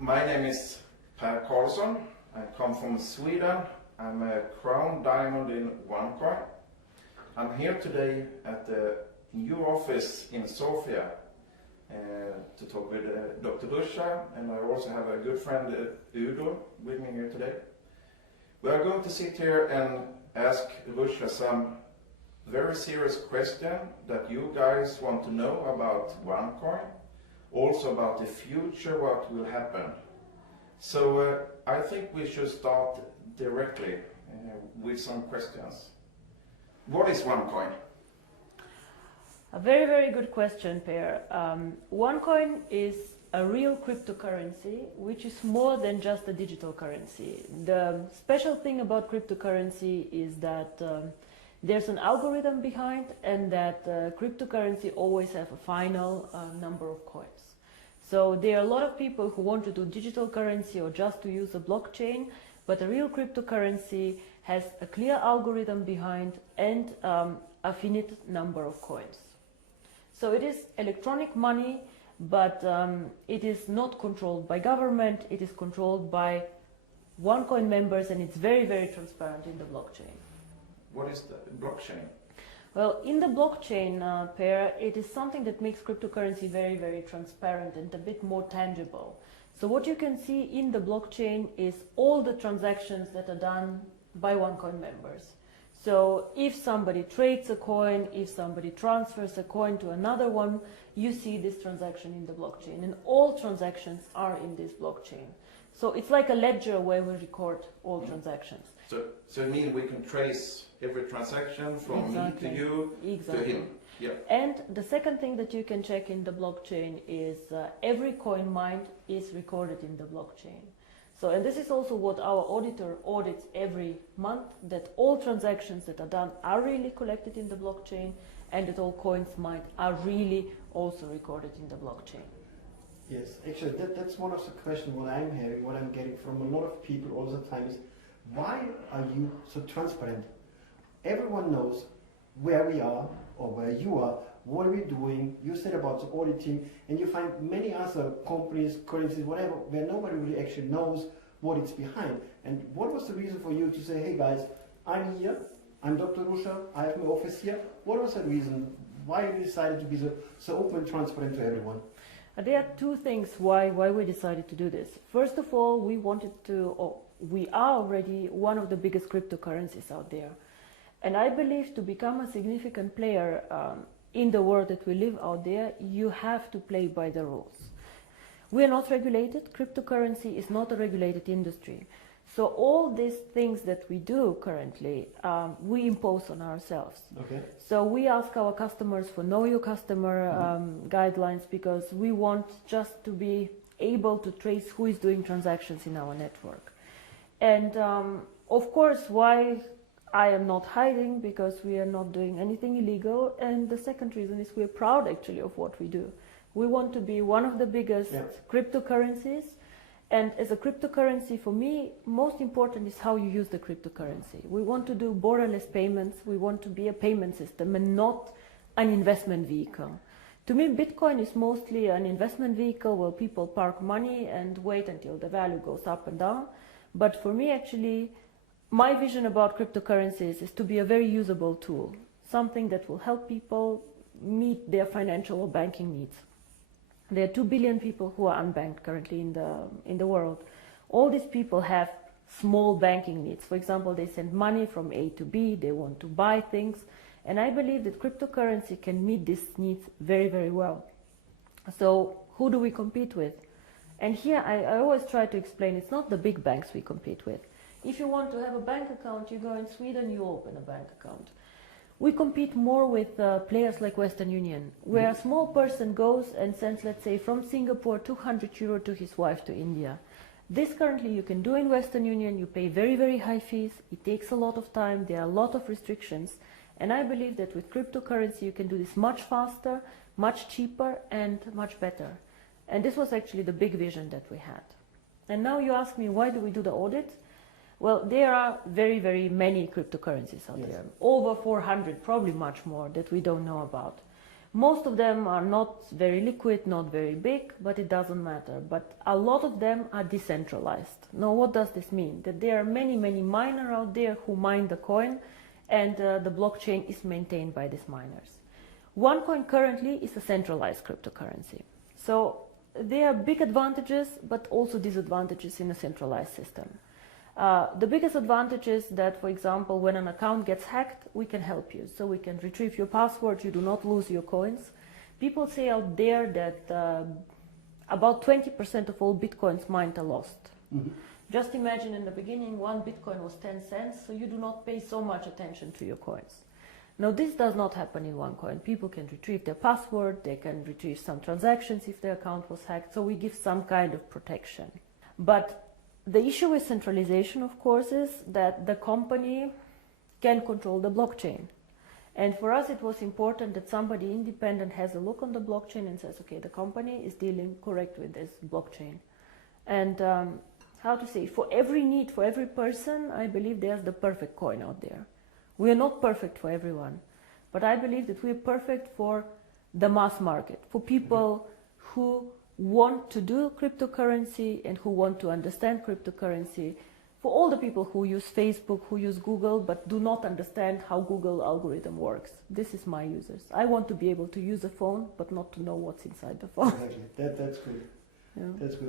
My name is Per Karlsson. I come from Sweden. I'm a crown diamond in OneCoin. I'm here today at the new office in Sofia to talk with Dr. Ruzha, and I also have a good friend Udo with me here today. We are going to sit here and ask Ruzha some very serious questions that you guys want to know about OneCoin, also about the future, what will happen. So I think we should start directly with some questions. What is OneCoin? A very, very good question, Per. OneCoin is a real cryptocurrency, which is more than just a digital currency. The special thing about cryptocurrency is that there's an algorithm behind, and that cryptocurrency always have a final number of coins. So there are a lot of people who want to do digital currency or just to use a blockchain, but a real cryptocurrency has a clear algorithm behind and a finite number of coins. So it is electronic money, but it is not controlled by government, it is controlled by OneCoin members, and it's very, very transparent in the blockchain. What is the blockchain? Well, in the blockchain, Per, it is something that makes cryptocurrency very, very transparent and a bit more tangible. So what you can see in the blockchain is all the transactions that are done by OneCoin members. So if somebody trades a coin, if somebody transfers a coin to another one, you see this transaction in the blockchain, and all transactions are in this blockchain. So it's like a ledger where we record all transactions. So it means we can trace every transaction from me to you to him. Yeah. And the second thing that you can check in the blockchain is every coin mined is recorded in the blockchain. So, and this is also what our auditor audits every month, that all transactions that are done are really collected in the blockchain, and that all coins mined are really also recorded in the blockchain. Yes, actually that's one of the questions what I'm having, what I'm getting from a lot of people all the time is, why are you so transparent? Everyone knows where we are or where you are, what are we doing. You said about the auditing, and you find many other companies, currencies, whatever, where nobody really actually knows what it's behind. And what was the reason for you to say, hey guys, I'm here, I'm Dr. Ruzha, I have my office here. What was the reason why you decided to be so open and transparent to everyone? There are two things why we decided to do this. First of all, we wanted to, we are already one of the biggest cryptocurrencies out there. And I believe to become a significant player in the world that we live out there, you have to play by the rules. We are not regulated. Cryptocurrency is not a regulated industry. So all these things that we do currently, we impose on ourselves. Okay. So we ask our customers for know your customer guidelines, because we want just to be able to trace who is doing transactions in our network. And of course, why I am not hiding, because we are not doing anything illegal. And the second reason is we're proud actually of what we do. We want to be one of the biggest cryptocurrencies. And as a cryptocurrency, for me, most important is how you use the cryptocurrency. We want to do borderless payments. We want to be a payment system and not an investment vehicle. To me, Bitcoin is mostly an investment vehicle where people park money and wait until the value goes up and down. But for me, actually, my vision about cryptocurrencies is to be a very usable tool, something that will help people meet their financial or banking needs. There are 2 billion people who are unbanked currently in the world. All these people have small banking needs. For example, they send money from A to B, they want to buy things, and I believe that cryptocurrency can meet these needs very, very well. So who do we compete with? And here I always try to explain, it's not the big banks we compete with. If you want to have a bank account, you go in Sweden, you open a bank account. We compete more with players like Western Union, where a small person goes and sends, let's say, from Singapore 200 euro to his wife to India. This currently you can do in Western Union. You pay very, very high fees. It takes a lot of time. There are a lot of restrictions. And I believe that with cryptocurrency you can do this much faster, much cheaper, and much better. And this was actually the big vision that we had. And now you ask me, why do we do the audit? Well, there are very, very many cryptocurrencies out there. Over 400, probably much more, that we don't know about. Most of them are not very liquid, not very big, but it doesn't matter. But a lot of them are decentralized. Now, what does this mean? That there are many, many miners out there who mine the coin, and the blockchain is maintained by these miners. OneCoin currently is a centralized cryptocurrency. So there are big advantages, but also disadvantages in a centralized system. The biggest advantage is that, for example, when an account gets hacked, we can help you. So we can retrieve your password, you do not lose your coins. People say out there that about 20% of all bitcoins mined are lost. Mm-hmm. Just imagine in the beginning, one bitcoin was 10 cents, so you do not pay so much attention to your coins. Now, this does not happen in OneCoin. People can retrieve their password, they can retrieve some transactions if their account was hacked, so we give some kind of protection. But the issue with centralization, of course, is that the company can control the blockchain. And for us, it was important that somebody independent has a look on the blockchain and says, okay, the company is dealing correct with this blockchain. And how to say, for every need, for every person, I believe there's the perfect coin out there. We are not perfect for everyone, but I believe that we are perfect for the mass market, for people who want to do cryptocurrency and who want to understand cryptocurrency, for all the people who use Facebook, who use Google, but do not understand how Google algorithm works. This is my users. I want to be able to use a phone, but not to know what's inside the phone. Exactly. That's good. Yeah. That's good.